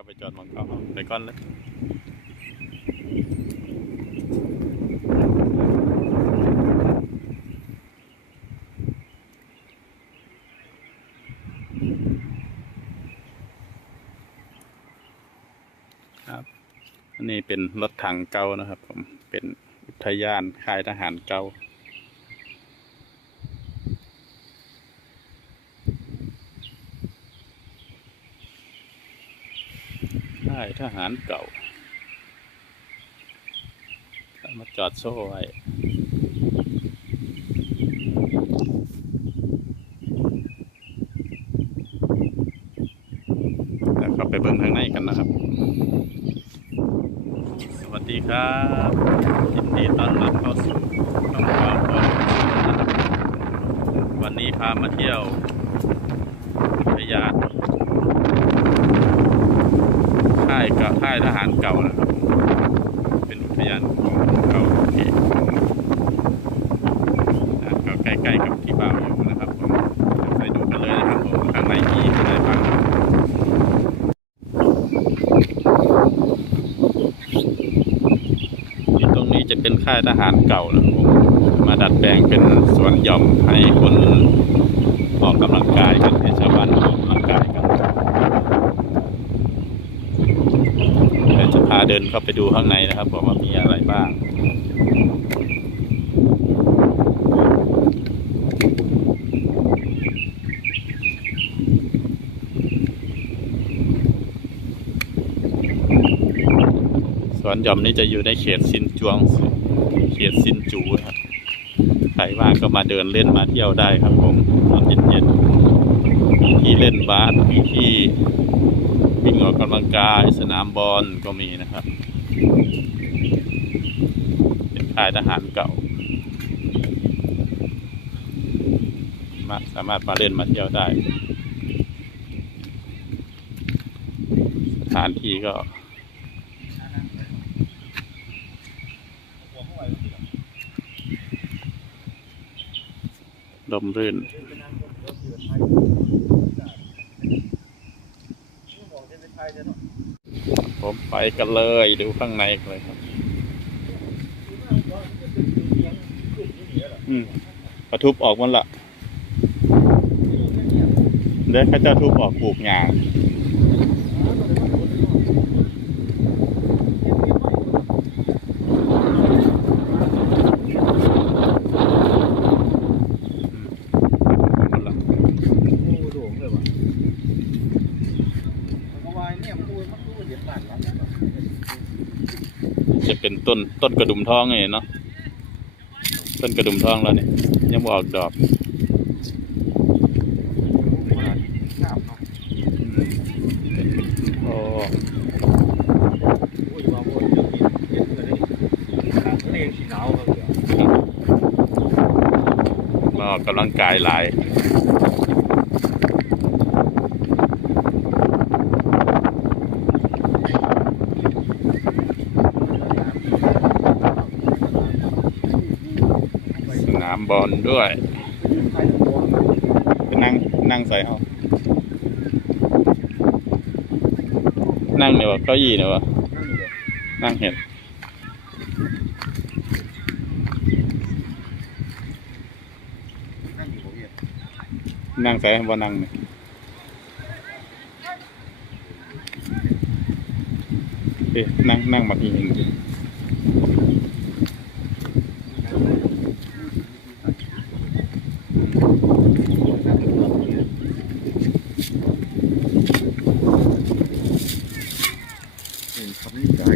ก็ไปจอดมองเขาไปก่อนเลยครับอันนี้เป็นรถถังเก่านะครับผมเป็นอุทยานค่ายทหารเก่า ค่ายทหารเก่าเอามาจอดโซ่ไว้แล้วก็ไปเบิ่งข้างในกันนะครับ สวัสดีครับยินดีต้อนรับเข้าสู่ช่องข่าวของนครับวันนี้พามาเที่ยวอุทยาน ค่าย กับค่ายทหารเก่านะครับ เป็นอุทยานของเก่าที่อะก็ใกล้ๆกับที่บ่าวอยู่นะครับผมไปดูกันเลยนะครับผมข้างในมีอะไรบ้างที่ตรงนี้จะเป็นค่ายทหารเก่านะครับผมมาดัดแปลงเป็นสวนหย่อมให้คนออกกำลังกายกันให้ชาวบ้านออกกำลังกายกัน เดี๋ยวจะพาเดูข้างในนะครับผมว่ามีอะไรบ้างสวนหย่อมนี้จะอยู่ในเขตซินจวง เขตซินจูนะครับใครว่างก็มาเดินเล่นมาเที่ยวได้ครับผมตอนเย็นๆมีที่เล่นบาสมีที่วิ่งออกกำลังกายสนามบอลก็มีนะครับ ค่ายทหารเก่า มาสามารถมาเล่นมาเที่ยวได้ สถานที่ก็ลมรื่น ผมไปกันเลยดูข้างในเลยครับ อืมกระทุบออกมันละเดี๋ยวเขาเจะทุบออกปลูกหญ้ามันละโด่งเลยว่ะมันก็วายเนี่ยพูดมันพูดเดี๋ยวตัดแล้วจะเป็นต้นต้นกระดุมทองไงเนาะ ต้นกระดุมทองแล้วเนี่ยยังบออกดอกข้าวเนาะโอ้พูดว่าพูดเรื่องนี้เย็นเลยทางทะเลสีหนาวเขาเหลือมาออกกำลังกายหลายามบอลด้วยไปนั่งนั่งใส่เอานั่งเนี่ยวะเก้าอี้เนี่ยวะนั่งเห็นนั่งอยู่ผมเนี่ยนั่งใส่บ่นั่งเนี่ยเอ๊ะนั่งนั่งมาอีกหนึ่ง คำนี้ได้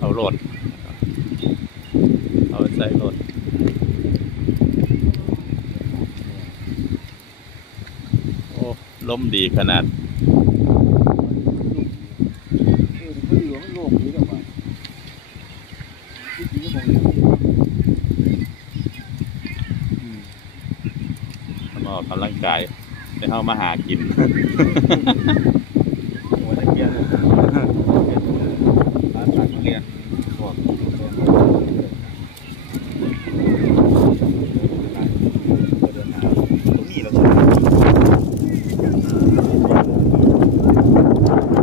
เอาโหลด เอาไปใส่โหลด โอ้ ล้มดีขนาดเออมันเหลืองโล่งนี้แล้วว่ะที่จริงก็มองเห็นมันออกกำลังกายไปเข้ามาหากิน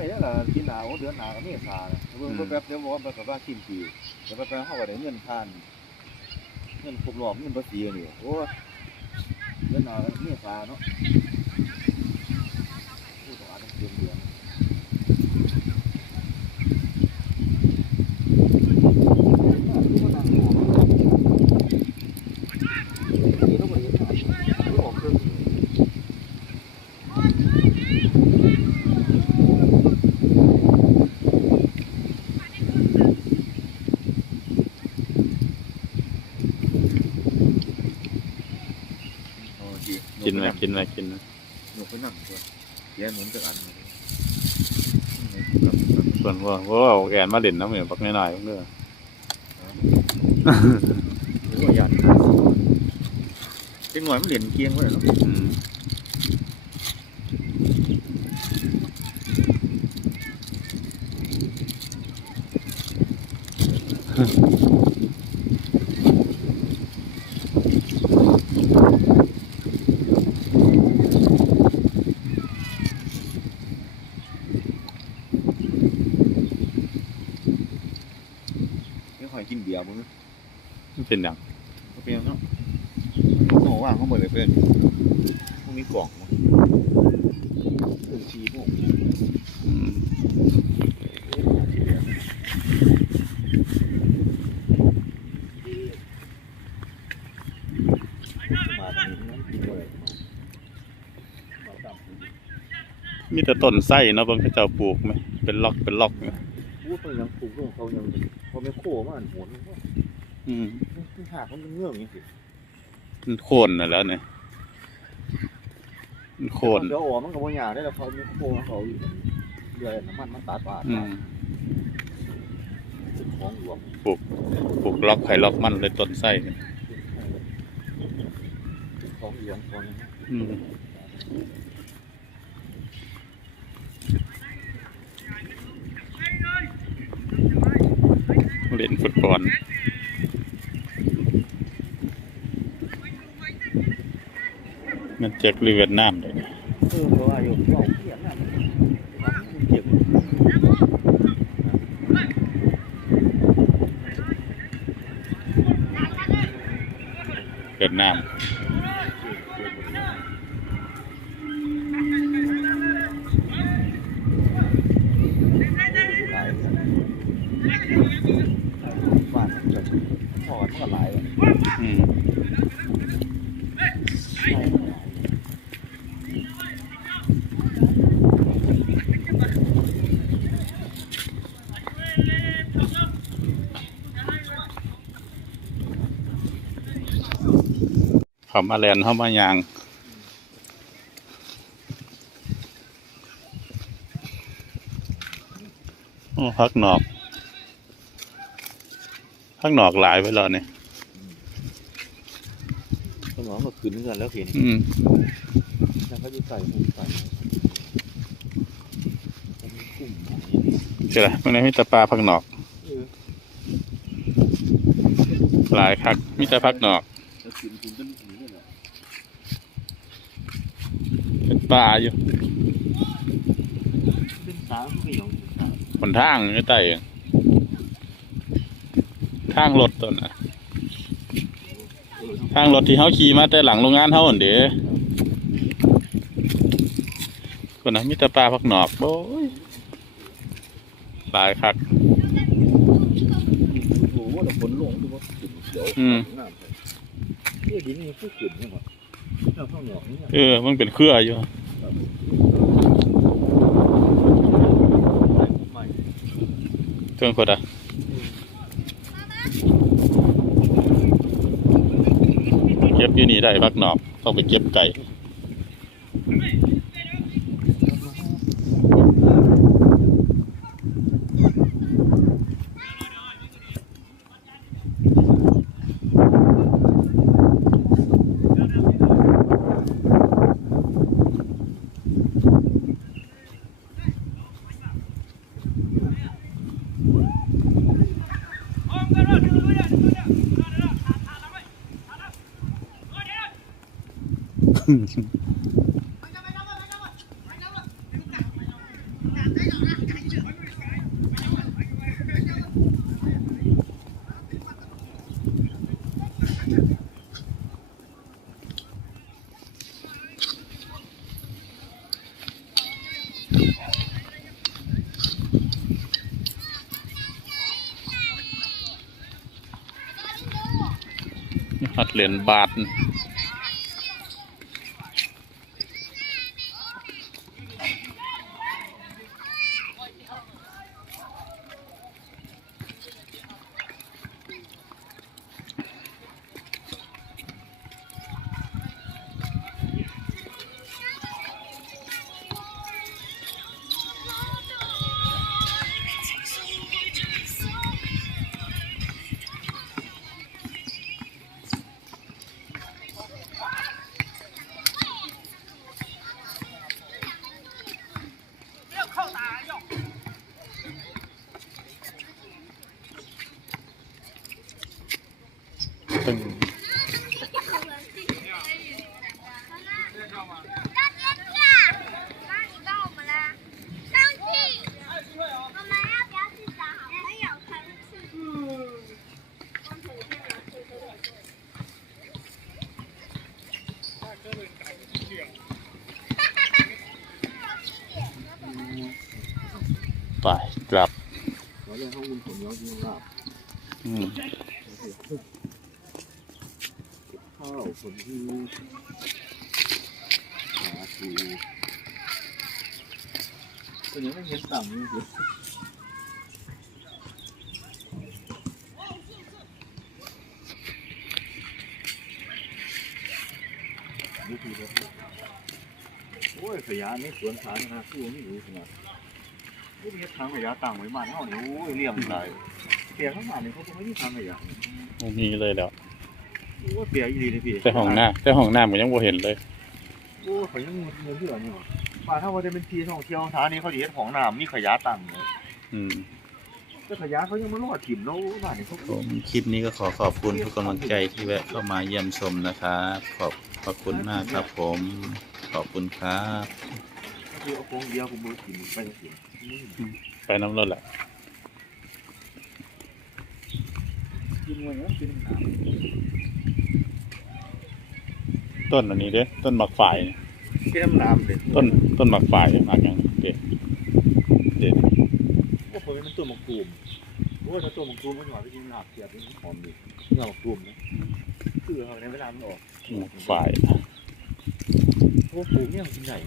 นึงเอาไว้แล้วล่ะปีหนาวเดือนหนาวก็เมษาน่ะเบิ่งแป๊บๆเดี๋ยวบอกว่ามันก็ว่าสิ้นปีเดี๋ยวแป๊บๆเฮาก็ได้เงินทานเงินครบรอบเงินภาษีนี่โอ้ยเดือนหนาวก็เมษาเนาะผู้ต้องอาจจะเดือนเดือนโอ้ดี กินไหมกินไหมกินไหมหนูไปนั่งตัวแย่หมุนจากอันนี้ส่วนว่าว่าเอาแอนมาเล่นน้ำเหมือนบักน้อยๆเด้อหรือว่ายันเป็นหน่วยมันเหรียญเกียงไว้เหรออืมไม่ค่อยกินเบียร์มึง มันเป็นอย่าง ก็เป็นเนาะโอ้ว่างเขาหมดเลยเพื่อนพว กมีกล่องมั้งถึงชีพวกอืมมาตรงนี้มันกินเลยมีแต่ต้นไส้เนาะบางเขาเจ้าปลูกไหมเป็นล็อกเป็นล็อกไหมพูดไปยังปลูกของเขายังพอไม่โค้มันโหนอืมมันหากมันเป็นเงื่อนอย่างนี้สิมันโค่นน่ะแล้วเนี่ยมัน โค่นเดี๋ยวอ๋อมันกับว่าหยาได้แล้วเขาไม่โค้เขาอยู่เดือยน้ำมันมันตาดปาดอืมของหลวงปลูกล็อกไข่ล็อกมันเลยต้นไส้เนี่ยของหลวงของนี้อืมเล่นฟุตบอล มันเจ็กเรือดน้ำเลยเออเพราะว่าอยู่เราเขียนน่ะมันเก็บเกิดน้ำบ้านมันจะถอดมันก็หล เลยอืมเขามาแลนเข้ามายางโอ้พักหนอกพักหนอกหลายไปแล้วเนี่ยสมองก็ขึ้นกันแล้วเห็นอืมแล้วเขาจะใส่หูใส่กุ้มใช่ไหมมันไม่มีแต่ปลาพักหนอกเออหลายคักมีแต่พักหนอก แล้วขึ้นขึ้นจนถึงนี่แหละ เป็นปลาอยู่เป็นทางไม่ไต่ทางรถตัวน่ะทางรถที่เขาขี่มาแต่หลังโรงงานเขาหั่นเด้คนนั้นมีแต่ปลาพักหนอกโอ้ยหลายคักอืมเออมันเป็นเครืออยู่ Tuan กดอะเก็บอยู่นี่ได้พักหนอบต้องไปเก็บไก่ ฮัดเหรียญบาท อืมข้าวคนที่หาคูก็ยังไม่เห็นต่ำเลยนี่คือแบบโอ้ยขยะนี่สวนสาธารณะที่นี่รู้ขนาด นี่มีทางขยะต่างไว้มาเท่านี้โอ้ยเลี่ยมเลยเปียกข้างหน้าเนี่ยเขาคงไม่มีทางขยะบ่มีเลยแล้วโอ้ยเปียกอีหลีเลยพี่แต่ห้องน้าแต่ห้องน้ำก็ยังบ่เห็นเลยโอ้ยเขายังเงินเดือนอยู่ป่าถ้าว่าจะเป็นทีท่องเที่ยวสถานีเขาจะเห็นของน้ำมีขยะต่างเลยอืมแต่ขยะเขายังมาลอดถิ่มแล้วบ้านนี่เขาผมคลิปนี้ก็ขอขอบคุณทุกกำลังใจที่แวะเข้ามาเยี่ยมชมนะครับขอบขอบคุณมากครับผม ขอบคุณครับคือเอาโคงเดียวผมมือถิ่มไปถิ่ม ไปน้ำรถแหละกินไว้นะกินน้ำต้นอันนี้เด้ ต้นหมักฝ่ายนี่กินน้ำน้ำเลยต้นต้นหมักฝ่ายหมักอย่างเด็ดเด็ดก็ผมเป็นตัวมังกรูมโอ้ยถ้าตัวมังกรูมมันหวานไปกินหลาบเสียบมันหอมดีเนื้อมังกรูมนะคือเขาในเวลามันออกหมักฝ่ายโอ้โหเนี่ยมันใหญ่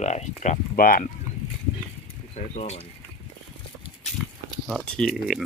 ไปกลับบ้านใส่ตัวก่อนเพราะที่อื่น